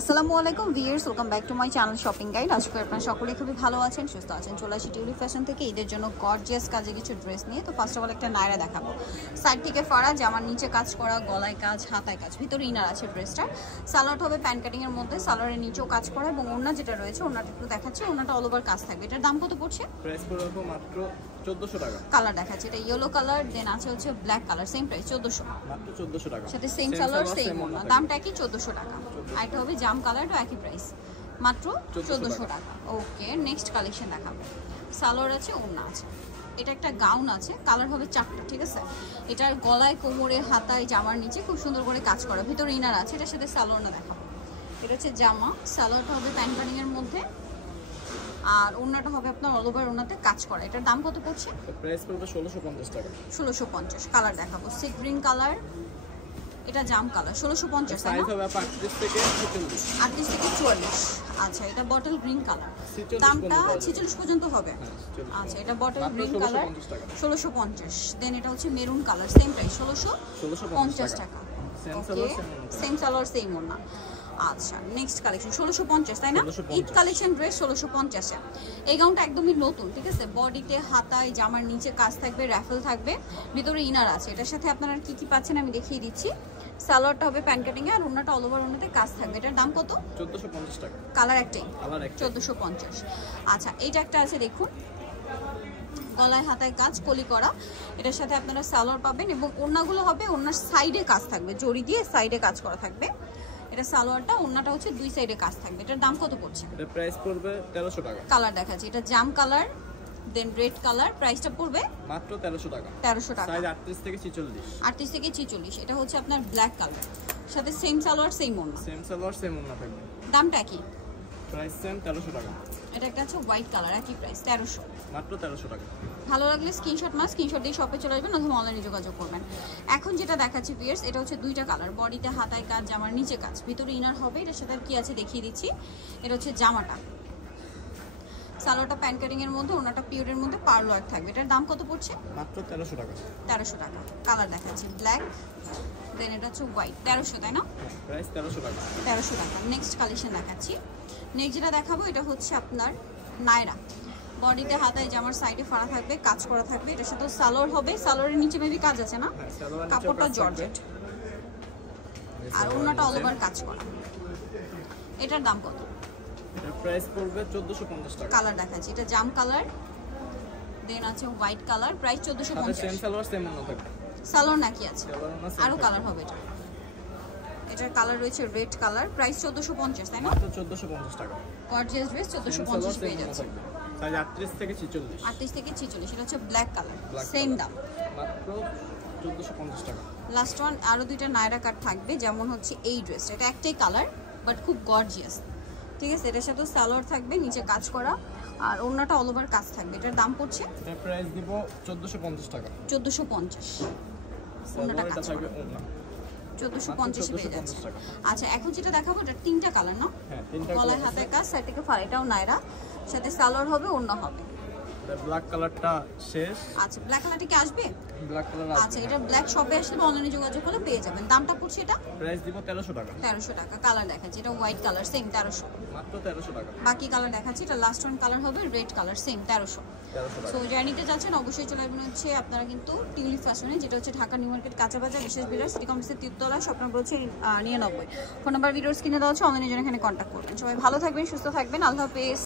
আসসালামু আলাইকুম viewers, welcome back to my channel shopping guide. আশা করি আপনারা সকলেই খুবই ভালো আছেন, সুস্থ আছেন। চলে আসি টিউলিপ ফ্যাশন থেকে ঈদের জন্য গর্জিয়াস কাজে কিছু ড্রেস নিয়ে। তো ফার্স্ট অফ অল একটা নায়রা দেখাবো। সাইড থেকে ফাড়া, জামার নিচে কাজ করা, গলায় কাজ, হাতায় কাজ, ভিতরে ইনার আছে ড্রেসটার। সালোয়ার হবে প্যান্ট কাটিং এর মধ্যে, সালোয়ারের নিচেও কাজ করা এবং ওড়না যেটা রয়েছে ওড়নাটা একটু দেখাচ্ছি, ওড়নাটা অল ওভার কাজ থাকবে। এটার দাম কত পড়ছে? প্রাইস পড়বে মাত্র 1400 টাকা। কালার দেখাচ্ছি, এটা ইয়েলো কালার, দেন আছে হচ্ছে ব্ল্যাক কালার, সেম প্রাইস 1400, মাত্র 1400 টাকা। সাথে সেম সালোয়ার সেম ওড়না, দামটা কি 1400 টাকা। আর এটা হবে জাম কালারটা একই প্রাইস, মাত্র 1400 টাকা। ওকে, নেক্সট কালেকশন দেখাবো। সালোয়ার আছে, ওড়না আছে, এটা একটা গাউন আছে, কালার হবে চারটা, ঠিক আছে। এটার গলায়, কোমরে, হাতায়, জামার নিচে খুব সুন্দর করে কাজ করা, ভিতরে ইনার আছে। এটার সাথে সালোয়ারটা দেখাবো। এটা হচ্ছে জামা, সালোয়ারটা হবে প্যান্ট কাটিং এর মধ্যে, আর ওড়নাটা হবে আপনার অল ওভার ওড়নাতে কাজ করা। এটার দাম কত পড়ছে? প্রাইস পড়বে 1650 টাকা। 1650। কালার দেখাবো, সি গ্রিন কালার, এটা জাম কালার, 1650। সাইজ হবে 38 থেকে 46। 38 থেকে 44। আচ্ছা, এটা বটল গ্রিন কালার, দামটা 46 পর্যন্ত হবে। আচ্ছা, এটা বটল গ্রিন কালার 1650। দেন এটা হচ্ছে মেরুন কালার, সেম প্রাইস 1650 টাকা। ওকে, সেম সালোয়ার সেম ওড়না। আচ্ছা, নেক্সট কালেকশন 1650, তাই না? ঈদ কালেকশন ড্রেস 1650-এ। এই গাউনটা একদমই নতুন, ঠিক আছে। বডিতে, হাতায়, জামার নিচে কাজ থাকবে, রাফেল থাকবে, ভিতরে ইনার আছে। এটার সাথে আপনারা কি কি পাচ্ছেন আমি দেখিয়ে দিচ্ছি। সালোয়ারটা হবে প্যান্ট কাটিং এ, আর ওড়নাটা অল ওভার ওড়নাতে কাজ থাকবে। এটার দাম কত? 1450 টাকা। কালার একটাই, 1450। আচ্ছা, এইটা একটা আছে দেখুন, গলায় হাতায় কাজ, কলি করা। এটার সাথে আপনারা সালোয়ার পাবেন এবং ওড়নাগুলো হবে ওড়নার সাইডে কাজ থাকবে, জড়ি দিয়ে সাইডে কাজ করা থাকবে। এটা সালোয়ারটা, ওড়নাটা হচ্ছে দুই সাইডে কাজ থাকবে। এটার দাম কত পড়ছে? এটা প্রাইস পড়বে 1300 টাকা। কালার দেখাচ্ছি, এটা জাম কালার, দেন রেড কালার, প্রাইসটা পড়বে মাত্র 1300 টাকা। 1300 টাকা, সাইজ 38 থেকে 46। 38 থেকে 46। এটা হচ্ছে আপনার ব্ল্যাক কালার, সাথে সেম সালোয়ার সেম ওড়না, সেম সালোয়ার সেম ওড়না থাকবে। দামটা কি? প্রাইস সেম 1300 টাকা। এটা একটা হচ্ছে হোয়াইট কালার, একই প্রাইস 1300, মাত্র 1300 টাকা। ভালো লাগলে স্ক্রিনশট দিয়ে শপে চলে আসবেন অথবা অনলাইনে যোগাযোগ করবেন। এখন যেটা দেখাচ্ছি ভিউয়ার্স, এটা হচ্ছে দুইটা কালার, বডিতে হাতায় কাজ, জামার নিচে কাজ, ভিতরে ইনার হবে। এটার সাথে কি আছে দেখিয়ে দিচ্ছি। এটা হচ্ছে জামাটা, সালোয়ারটা প্যান্ট কাটিং এর মধ্যে, ওনাটা পিওরের মধ্যে পার্ল ওয়ার্ক থাকবে। এটার দাম কত পড়ছে? মাত্র 1300 টাকা। 1300 টাকা। কালার দেখাচ্ছি ব্ল্যাক, দেন এটা হচ্ছে হোয়াইট, 1300, তাই না? প্রাইস 1300 টাকা। 1300 টাকা। নেক্সট কালেকশন দেখাচ্ছি। নেক্সট যেটা দেখাবো, এটা হচ্ছে আপনার নায়রা, বডিতে হাতায় জামার সাইডে ফাড়া থাকবে, কাজ করা থাকবে। এটার সাথে সালোয়ার হবে, সালোয়ারের নিচে মেবি কাজ আছে না, কাপড়টা জর্জেট, আর ওড়নাটা অল ওভার কাজ করা। এটার দাম কত? এর প্রাইস পড়বে 1450 টাকা। কালার দেখাচ্ছি, এটা জাম কালার, দেন আছে white colour, price 1450। Same salwar same ওড়না থাকবে। সালোয়ার নাকি আছে? আরো কালার হবে এটা। এটার কালার রয়েছে রেড কালার, প্রাইস 1450, তাই না? মাত্র 1450 টাকা। গর্জিয়াস ড্রেস 1450 পেয়ে যাচ্ছে। সাইজ 38 থেকে 46। 38 থেকে 46। এটা হচ্ছে ব্ল্যাক কালার, সেম দাম, মাত্র 1450 টাকা। লাস্ট ওয়ান আরো দুইটা নায়রা কাট থাকবে, যেমন হচ্ছে এই ড্রেস, এটা একটাই কালার বাট খুব গর্জিয়াস, ঠিক আছে। এটার সাথে সালোয়ার থাকবে, নিচে কাজ করা, আর ওড়নাটা অল ওভার কাজ থাকবে। এটার দাম পড়ছে, এর প্রাইস দিব 1450 টাকা। 1450। ওড়নাটা কাজ থাকবে করা, ওড়না 1450 পেয়ে যাচ্ছে। 1450 টাকা। আচ্ছা, এখন যেটা দেখাবো এটা তিনটা কালার না? হ্যাঁ, তিনটা গলায় হাতে কাজ, সাইড থেকে ফাড়া, এটাও নায়রা, সাথে সালোয়ার হবে, ওড়না হবে। ব্ল্যাক কালারটা শেষ। আচ্ছা, ব্ল্যাক কালারটা কি আসবে? ব্ল্যাক কালার আচ্ছা, এটা ব্ল্যাক শপে আসলে অনলাইনে যোগাযোগ করলে পেয়ে যাবেন। দামটা পড়ছে এটা? প্রাইস দিব 1300 টাকা। 1300 টাকা। কালার দেখাচ্ছি, এটা হোয়াইট কালার, সেম 1300, মাত্র 1300 টাকা। বাকি কালার দেখাচ্ছি। এটা লাস্ট ওয়ান কালার হবে রেড কালার, সেম 1300 টাকা। সো যারা নিতে যাচ্ছেন অবশ্যই চলে আসবেন হচ্ছে আপনারা কিন্তু টিউলিপ ফ্যাশনে, যেটা হচ্ছে ঢাকা নিউ মার্কেট কাঁচা বাজার, বিশেষ বিরার, সিটি কমপ্লেক্সের 3তলা, শপ নম্বর হচ্ছে 99। ফোন নাম্বার ভিডিওস কিনে দেওয়া হচ্ছে, অনলাইনে জন্য এখানে কন্ট্যাক্ট করবেন। সবাই ভালো থাকবেন, সুস্থ থাকবেন, আল্লাহ হাফেজ।